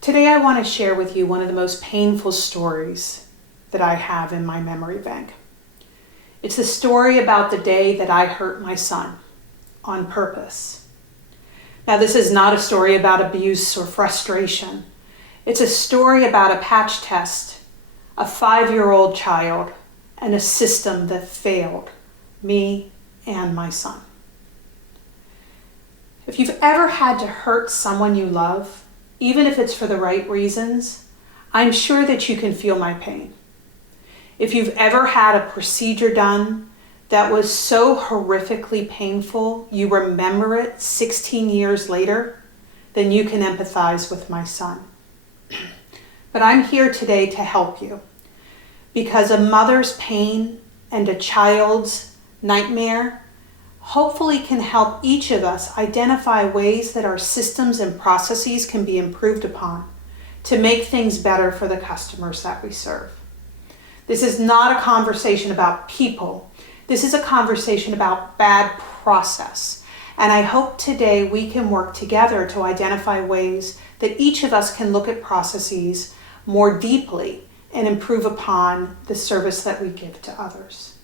Today I want to share with you one of the most painful stories that I have in my memory bank. It's the story about the day that I hurt my son on purpose. Now, this is not a story about abuse or frustration. It's a story about a patch test, a 5-year-old child, and a system that failed me and my son. If you've ever had to hurt someone you love, even if it's for the right reasons, I'm sure that you can feel my pain. If you've ever had a procedure done that was so horrifically painful you remember it 16 years later, then you can empathize with my son. But I'm here today to help you, because a mother's pain and a child's nightmare hopefully can help each of us identify ways that our systems and processes can be improved upon to make things better for the customers that we serve. This is not a conversation about people. This is a conversation about bad process. And I hope today we can work together to identify ways that each of us can look at processes more deeply and improve upon the service that we give to others.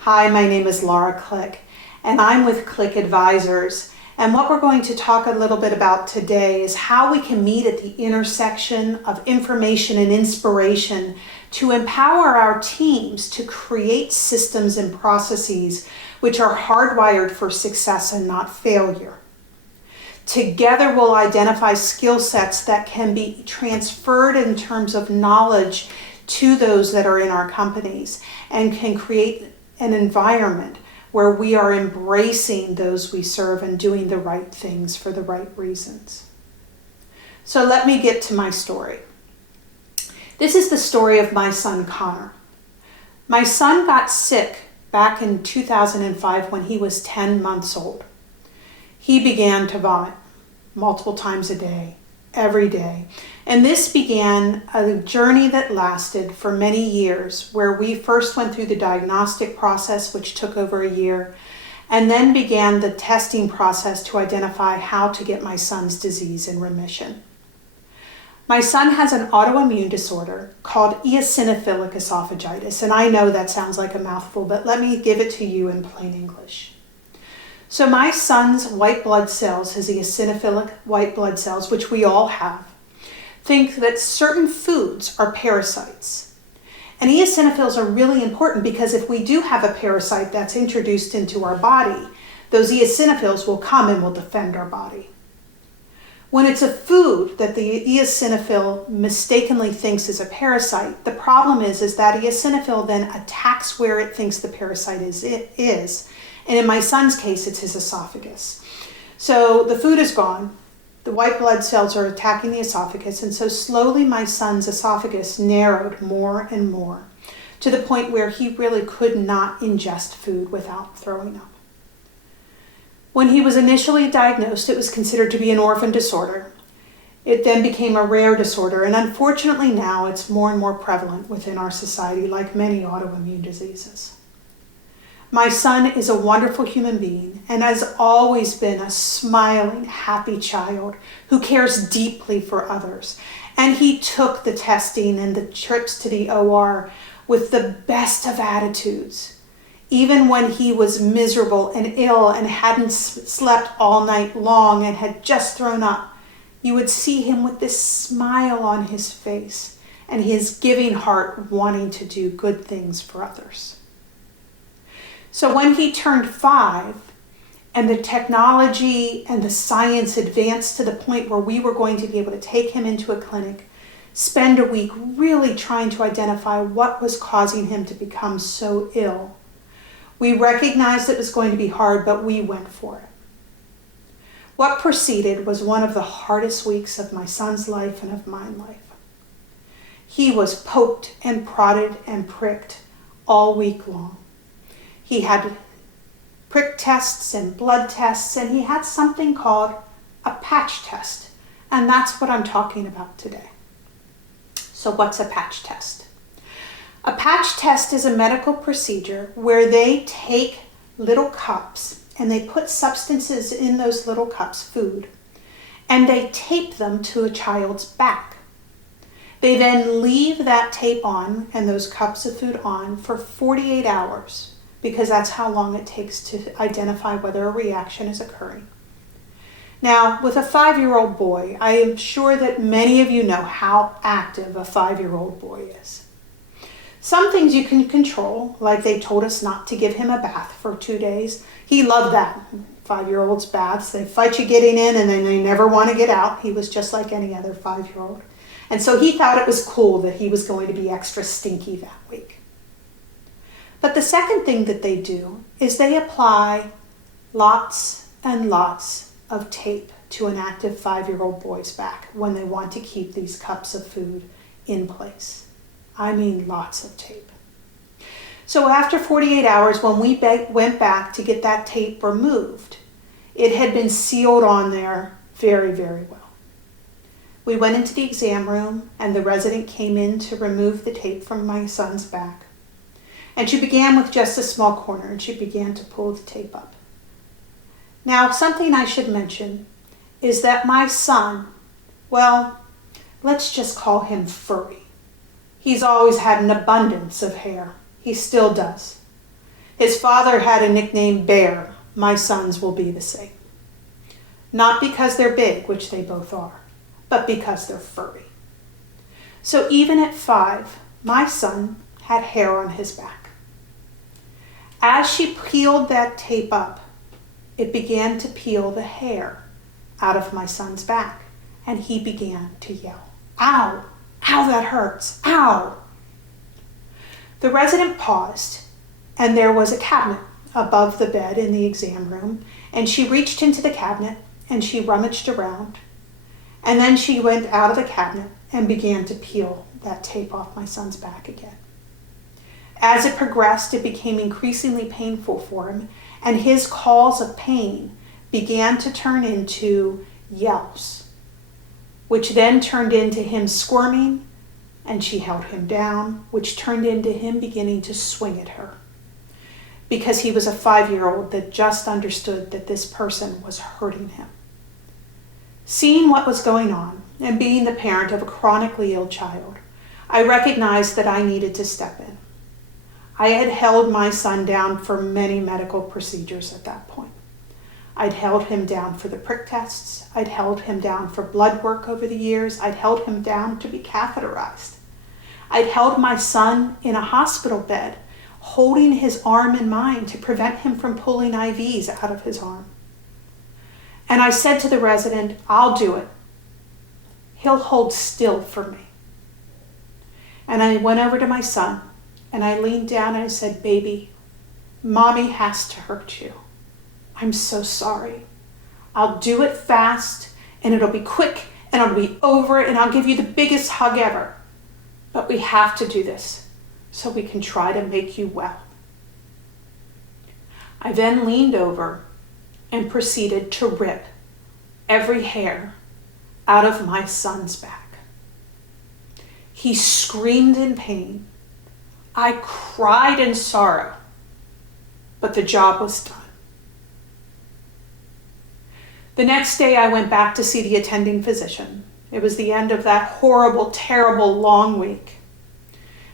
Hi, my name is Laura Click, and I'm with Click Advisors. And what we're going to talk a little bit about today is how we can meet at the intersection of information and inspiration to empower our teams to create systems and processes which are hardwired for success and not failure. Together we'll identify skill sets that can be transferred in terms of knowledge to those that are in our companies and can create an environment where we are embracing those we serve and doing the right things for the right reasons. So let me get to my story. This is the story of my son, Connor. My son got sick back in 2005 when he was 10 months old. He began to vomit multiple times a day, every day. And this began a journey that lasted for many years, where we first went through the diagnostic process, which took over a year, and then began the testing process to identify how to get my son's disease in remission. My son has an autoimmune disorder called eosinophilic esophagitis, and I know that sounds like a mouthful, but let me give it to you in plain English. So my son's white blood cells, his eosinophilic white blood cells, which we all have, think that certain foods are parasites. And eosinophils are really important because if we do have a parasite that's introduced into our body, those eosinophils will come and will defend our body. When it's a food that the eosinophil mistakenly thinks is a parasite, the problem is that eosinophil then attacks where it thinks the parasite is. And in my son's case, it's his esophagus. So the food is gone. The white blood cells are attacking the esophagus, and so slowly my son's esophagus narrowed more and more to the point where he really could not ingest food without throwing up. When he was initially diagnosed, it was considered to be an orphan disorder. It then became a rare disorder, and unfortunately now it's more and more prevalent within our society, like many autoimmune diseases. My son is a wonderful human being and has always been a smiling, happy child who cares deeply for others. And he took the testing and the trips to the OR with the best of attitudes. Even when he was miserable and ill and hadn't slept all night long and had just thrown up, you would see him with this smile on his face and his giving heart wanting to do good things for others. So when he turned 5 and the technology and the science advanced to the point where we were going to be able to take him into a clinic, spend a week really trying to identify what was causing him to become so ill, we recognized it was going to be hard, but we went for it. What proceeded was one of the hardest weeks of my son's life and of my life. He was poked and prodded and pricked all week long. He had prick tests and blood tests, and he had something called a patch test. And that's what I'm talking about today. So what's a patch test? A patch test is a medical procedure where they take little cups and they put substances in those little cups, food, and they tape them to a child's back. They then leave that tape on and those cups of food on for 48 hours because that's how long it takes to identify whether a reaction is occurring. Now, with a 5-year-old boy, I am sure that many of you know how active a 5-year-old boy is. Some things you can control, like they told us not to give him a bath for 2 days. He loved that. 5-year-olds' baths, they fight you getting in and then they never want to get out. He was just like any other 5-year-old. And so he thought it was cool that he was going to be extra stinky that week. But the second thing that they do is they apply lots and lots of tape to an active 5-year-old boy's back when they want to keep these cups of food in place. I mean lots of tape. So after 48 hours, when we went back to get that tape removed, it had been sealed on there very, very well. We went into the exam room and the resident came in to remove the tape from my son's back. And she began with just a small corner and she began to pull the tape up. Now, something I should mention is that my son, well, let's just call him furry. He's always had an abundance of hair. He still does. His father had a nickname Bear. My sons will be the same. Not because they're big, which they both are, but because they're furry. So even at 5, my son had hair on his back. As she peeled that tape up, it began to peel the hair out of my son's back, and he began to yell, "Ow! Ow, that hurts! Ow!" The resident paused, and there was a cabinet above the bed in the exam room, and she reached into the cabinet, and she rummaged around, and then she went out of the cabinet and began to peel that tape off my son's back again. As it progressed, it became increasingly painful for him, and his calls of pain began to turn into yelps, which then turned into him squirming, and she held him down, which turned into him beginning to swing at her, because he was a 5-year-old that just understood that this person was hurting him. Seeing what was going on, and being the parent of a chronically ill child, I recognized that I needed to step in. I had held my son down for many medical procedures at that point. I'd held him down for the prick tests. I'd held him down for blood work over the years. I'd held him down to be catheterized. I'd held my son in a hospital bed, holding his arm in mine to prevent him from pulling IVs out of his arm. And I said to the resident, "I'll do it. He'll hold still for me." And I went over to my son, and I leaned down and I said, "Baby, Mommy has to hurt you. I'm so sorry. I'll do it fast, and it'll be quick, and it'll be over, and I'll give you the biggest hug ever. But we have to do this so we can try to make you well." I then leaned over and proceeded to rip every hair out of my son's back. He screamed in pain. I cried in sorrow, but the job was done. The next day I went back to see the attending physician. It was the end of that horrible, terrible long week.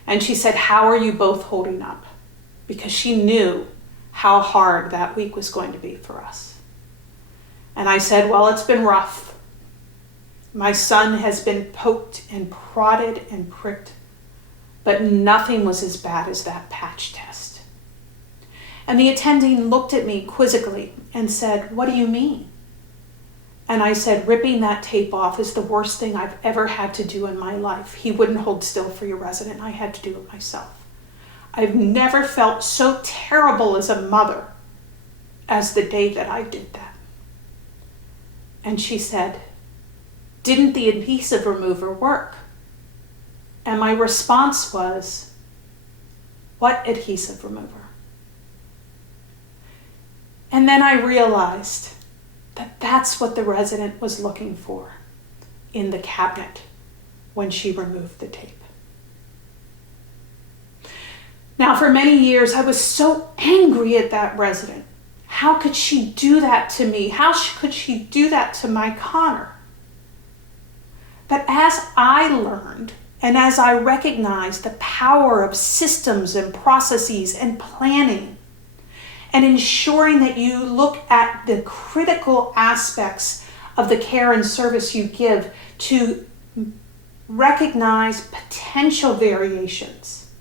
And she said, "How are you both holding up?" Because she knew how hard that week was going to be for us. And I said, "Well, it's been rough. My son has been poked and prodded and pricked, but nothing was as bad as that patch test." And the attending looked at me quizzically and said, "What do you mean?" And I said, "Ripping that tape off is the worst thing I've ever had to do in my life. He wouldn't hold still for your resident. I had to do it myself. I've never felt so terrible as a mother as the day that I did that." And she said, "Didn't the adhesive remover work?" And my response was, "What adhesive remover?" And then I realized that that's what the resident was looking for in the cabinet when she removed the tape. Now, for many years, I was so angry at that resident. How could she do that to me? How could she do that to my Connor? But as I learned and as I recognized the power of systems and processes and planning and ensuring that you look at the critical aspects of the care and service you give to recognize potential variations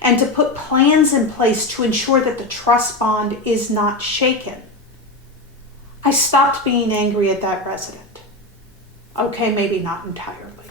and to put plans in place to ensure that the trust bond is not shaken, I stopped being angry at that resident. Okay, maybe not entirely,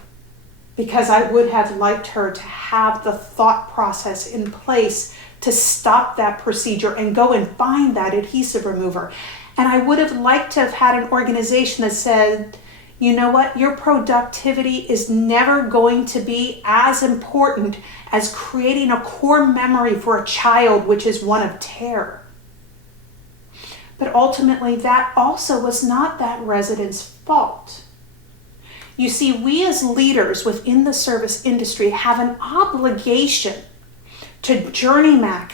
because I would have liked her to have the thought process in place to stop that procedure and go and find that adhesive remover. And I would have liked to have had an organization that said, you know what, your productivity is never going to be as important as creating a core memory for a child, which is one of terror. But ultimately, that also was not that resident's fault. You see, we as leaders within the service industry have an obligation to journey map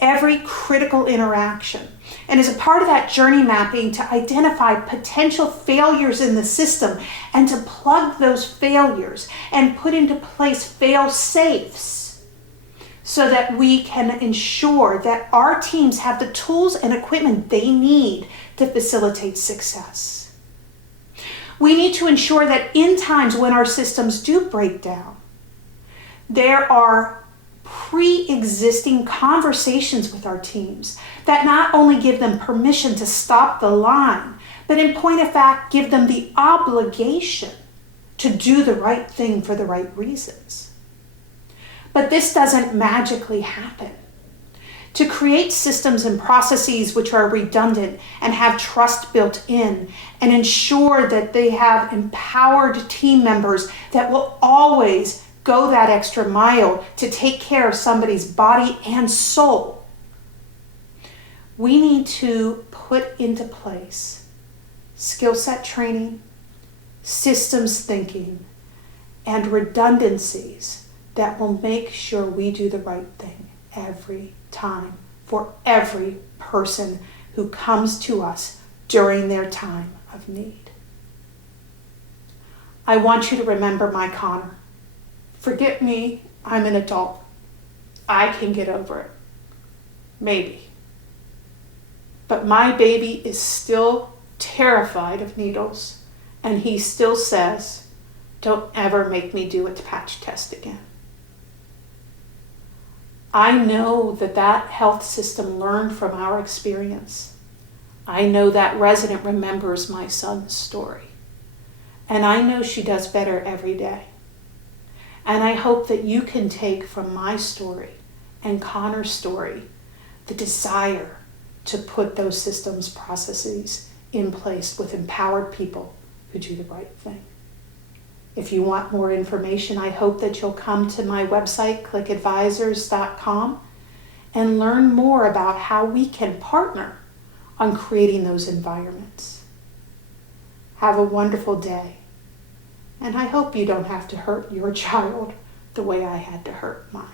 every critical interaction. And as a part of that journey mapping, to identify potential failures in the system and to plug those failures and put into place fail-safes so that we can ensure that our teams have the tools and equipment they need to facilitate success. We need to ensure that in times when our systems do break down, there are pre-existing conversations with our teams that not only give them permission to stop the line, but in point of fact, give them the obligation to do the right thing for the right reasons. But this doesn't magically happen. To create systems and processes which are redundant and have trust built in and ensure that they have empowered team members that will always go that extra mile to take care of somebody's body and soul, we need to put into place skill set training, systems thinking, and redundancies that will make sure we do the right thing every time for every person who comes to us during their time of need. I want you to remember my Connor. Forget me, I'm an adult. I can get over it. Maybe. But my baby is still terrified of needles, and he still says, don't ever make me do a patch test again. I know that that health system learned from our experience. I know that resident remembers my son's story. And I know she does better every day. And I hope that you can take from my story and Connor's story the desire to put those systems, processes in place with empowered people who do the right thing. If you want more information, I hope that you'll come to my website, clickadvisors.com, and learn more about how we can partner on creating those environments. Have a wonderful day. And I hope you don't have to hurt your child the way I had to hurt mine.